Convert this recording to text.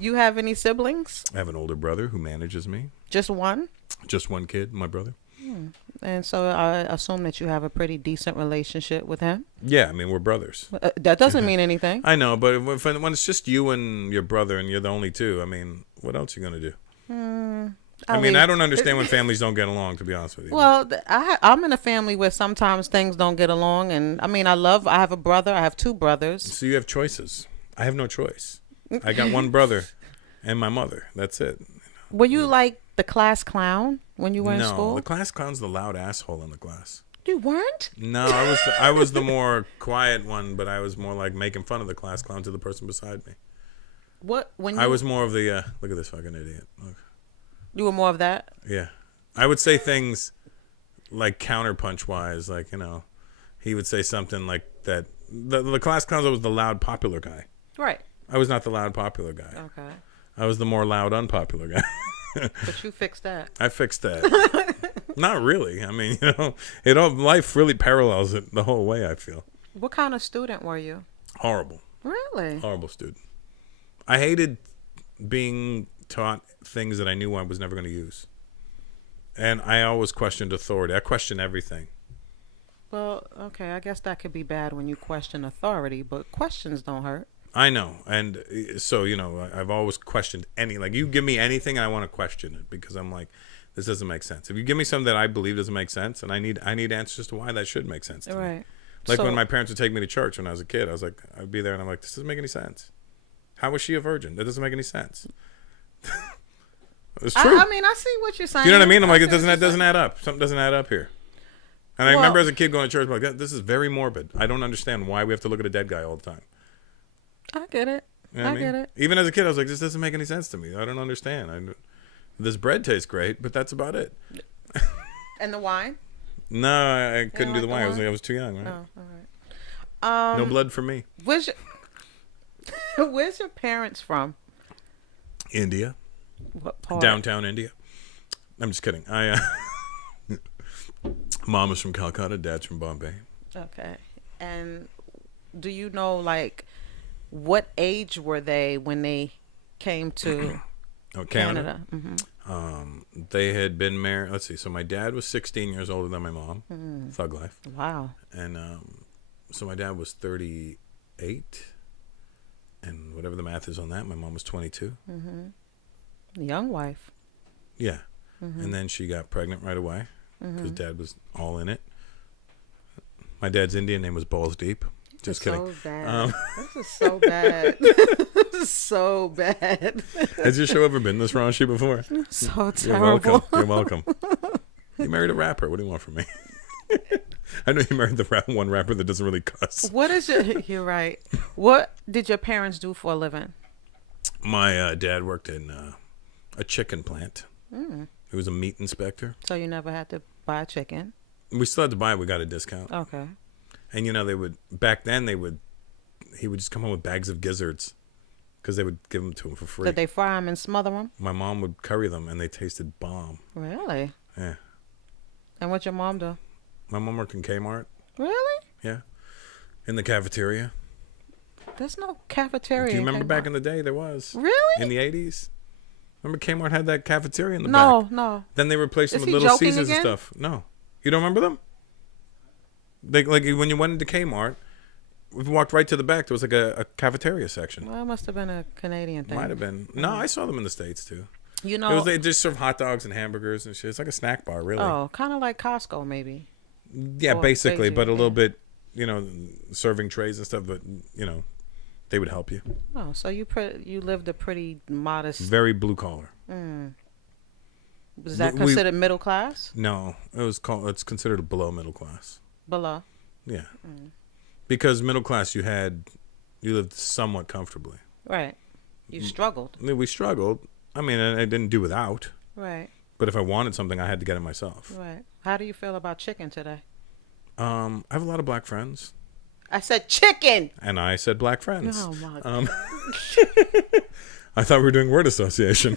You have any siblings? I have an older brother who manages me. Just one? Just one kid, my brother. And so I assume that you have a pretty decent relationship with him. Yeah, I mean, we're brothers. That doesn't mean anything. I know, but when it's just you and your brother and you're the only two, I mean, what else are you going to do? I mean, I don't understand when families don't get along, to be honest with you. Well, I'm in a family where sometimes things don't get along. And I mean, I have a brother. I have two brothers. So you have choices. I have no choice. I got one brother and my mother. That's it. Were you like the class clown when you were in school? No, the class clown's the loud asshole in the class. You weren't? No, I was the more quiet one, but I was more like making fun of the class clown to the person beside me. What? I was more of the look at this fucking idiot. Look. You were more of that? Yeah, I would say things like counterpunch wise, like he would say something like that. The class clown was the loud popular guy. Right. I was not the loud popular guy. Okay. I was the more loud unpopular guy. But you fixed that. I fixed that. Not really. I mean, life really parallels it the whole way, I feel. What kind of student were you? Horrible. Really? Horrible student. I hated being taught things that I knew I was never going to use. And I always questioned authority. I questioned everything. Well, okay, I guess that could be bad when you question authority, but questions don't hurt. I know. And so, I've always questioned you give me anything and I want to question it because I'm like, this doesn't make sense. If you give me something that I believe doesn't make sense, and I need answers to why that should make sense to me. Like when my parents would take me to church when I was a kid, I'd be there and I'm like, this doesn't make any sense. How was she a virgin? That doesn't make any sense. It's true. I mean, I see what you're saying. You know what I mean? I'm like, it doesn't add up. Something doesn't add up here. And I remember as a kid going to church, I'm like, this is very morbid. I don't understand why we have to look at a dead guy all the time. I get it. You know I get it. Even as a kid, I was like, this doesn't make any sense to me. I don't understand. This bread tastes great, but that's about it. And the wine? No, I couldn't do the wine. I was too young, right? Oh, all right. No blood for me. Where's your parents from? India. What part? Downtown India. I'm just kidding. Mom is from Calcutta, dad's from Bombay. Okay. And do you know, like, what age were they when they came to Canada? Mm-hmm. They had been married. Let's see. So my dad was 16 years older than my mom. Thug life. Wow. And so my dad was 38. And whatever the math is on that, my mom was 22. Mm-hmm. Young wife. Yeah. Mm-hmm. And then she got pregnant right away because dad was all in it. My dad's Indian name was Balls Deep. Just kidding. So bad. This is so bad. This is so bad. Has your show ever been this raunchy before? So terrible. You're welcome. You married a rapper. What do you want from me? I know you married the one rapper that doesn't really cuss. You're right. What did your parents do for a living? My dad worked in a chicken plant. He was a meat inspector. So you never had to buy chicken? We still had to buy it. We got a discount. Okay. And he would just come home with bags of gizzards because they would give them to him for free. Did they fry them and smother them? My mom would curry them and they tasted bomb. Really? Yeah. And what'd your mom do? My mom worked in Kmart. Really? Yeah. In the cafeteria. There's no cafeteria. Do you remember back in the day there was? Really? In the 80s? Remember Kmart had that cafeteria in the back? No. Then they replaced them with Little Caesars and stuff. No. You don't remember them? Like when you went into Kmart, we walked right to the back. There was like a cafeteria section. Well, it must have been a Canadian thing. Might have been. No, I saw them in the States too. You know, they just serve hot dogs and hamburgers and shit. It's like a snack bar, really. Oh, kind of like Costco, maybe. Yeah, basically, but a little bit, serving trays and stuff. But they would help you. Oh, so you lived a pretty modest. Very blue collar. Was that considered middle class? No, it's considered below middle class. Below. Yeah, because middle class you lived somewhat comfortably. Right. You struggled. We struggled. I mean, I didn't do without. Right. But if I wanted something, I had to get it myself. Right. How do you feel about chicken today? I have a lot of black friends. I said chicken. And I said black friends. Oh my God. I thought we were doing word association.